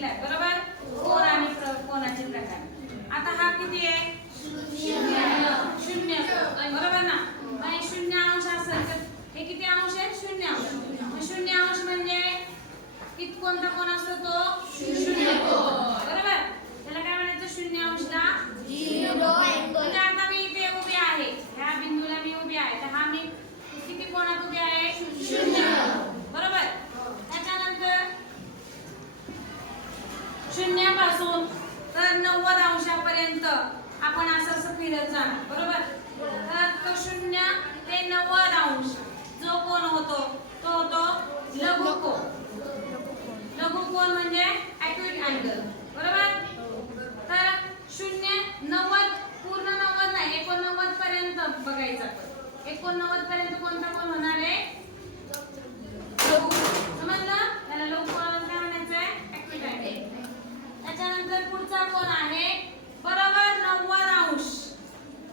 शिकलाय बरोबर कोण आणि प्र- कोणाचे प्रकार आता हा किती आहे शून्य बरोबर ना मग हे शून्य अंश असेल तर हे किती अंश आहे शून्य अंश मग शून्य अंश म्हणजे कित कोणता कोण असतो तो शून्य कोण बरोबर त्याला काय म्हणायचं शून्य अंशला म्हणजे आता मी इथे उभी आहे ह्या बिंदूला मी उभी आहे तर हा मी किती कोणात उभी आहे शून्य बरोबर त्याच्यानंतर शून्यापासून तर नव्वद अंशापर्यंत आपण असं असं फिरत जाणार बरोबर? तर तो शून्य ते नव्वद अंश. जो कोण होतो तो होतो लघु कोण लघु कोण म्हणजे ऍक्युरेट अँगल बरोबर? तर शून्य नव्वद पूर्ण नव्वद नाही एकोणनव्वद पर्यंत बघायचं आपण. एकोणनव्वद पर्यंत कोणता कोण होणार आहे लघु समजलं त्याला लघु कोणाला काय म्हणायचं आहे ऍक्युरेट अँगल त्याच्यानंतर पुढचा कोण आहे बरोबर नव्वद अंश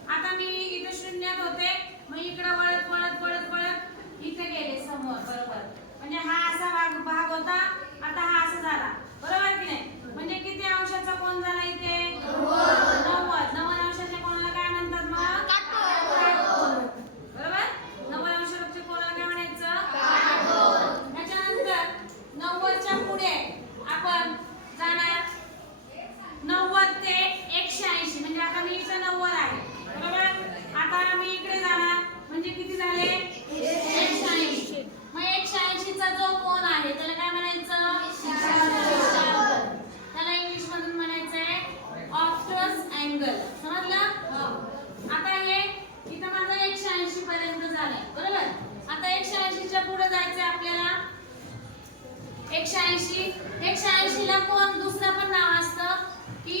आता मी इथे शून्यात होते मग इकडे वळत वळत वळत वळत इथे गेले समोर बरोबर म्हणजे हा असा भाग भाग होता आता हा असा झाला बरोबर की नाही म्हणजे किती अंशाचा कोण झाला इथे नव्वद नव्वद अंशाच्या कोणाला काय म्हणतात मग काटकोन. बरोबर नव्वद अंशाच्या कोणाला काय म्हणायचं त्याच्यानंतर नव्वदच्या पुढे आपण जाणार नव्वद ते एकशे ऐंशी म्हणजे आता मी इथे नव्वद आहे बरोबर आता मी इकडे जाणार म्हणजे किती झाले एकशे ऐंशी मग एकशे ऐंशीचा जो कोण आहे त्याला काय म्हणायचं त्याला इंग्लिश मधून म्हणायचंय ऑफ्टर्स अँगल समजलं आता हे इथं माझं एकशे ऐंशी पर्यंत झालंय बरोबर आता एकशे ऐंशीच्या पुढे जायचंय आपल्याला एकशे ऐंशी एकशे कोण? दुसरं पण नाव असतं की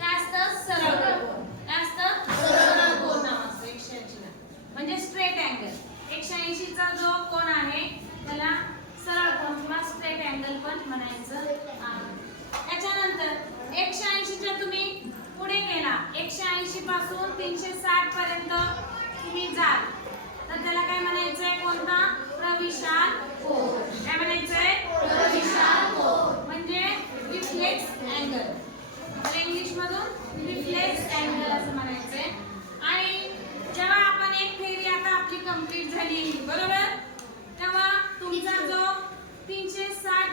काय असतं सरळ कोन काय असतं सरळ कोण नाव असतं? एकशे ऐंशी म्हणजे स्ट्रेट अँगल एकशे ऐंशी चा जो कोण आहे त्याला सरळ कोण किंवा स्ट्रेट अँगल पण म्हणायचं त्याच्यानंतर एकशे ऐंशीच्या तुम्ही पुढे गेला. एकशे ऐंशी पासून तीनशे साठ पर्यंत तुम्ही जाल. तर त्याला काय म्हणायचंय? कोणता? प्रविशाल कोन काय म्हणायचंय? प्रविशाल. रिफ्लेक्स अँगल आपल्या इंग्लिशमधून रिफ्लेक्स अँगल असं म्हणायचंय. आणि जेव्हा आपण एक फेरी आता आपली कंप्लीट झाली बरोबर? तेव्हा तुमचा जो तीनशे साठ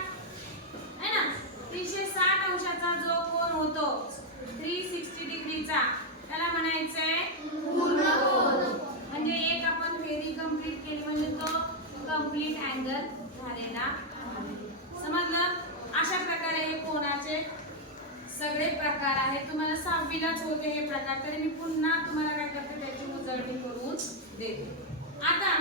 है ना? तीनशे साठ अंशाचा जो कोण होतो थ्री सिक्स्टी डिग्रीचा त्याला म्हणायचंय पूर्ण कोन. म्हणजे एक आपण फेरी कंप्लीट केली म्हणजे तो कंप्लीट अँगल झालेला समजलं? कोणाचे? सगळे प्रकार आहेत. तुम्हाला सहावीलाच होते हे प्रकार तरी मी पुन्हा तुम्हाला काय करते त्याची उजळणी करून देते. आता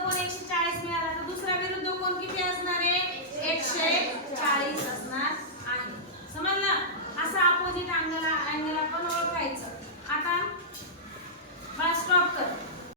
कोण एकशे चाळीस मिळाला तर दुसरा विरुद्ध कोण किती असणार आहे? एकशे चाळीस असणार.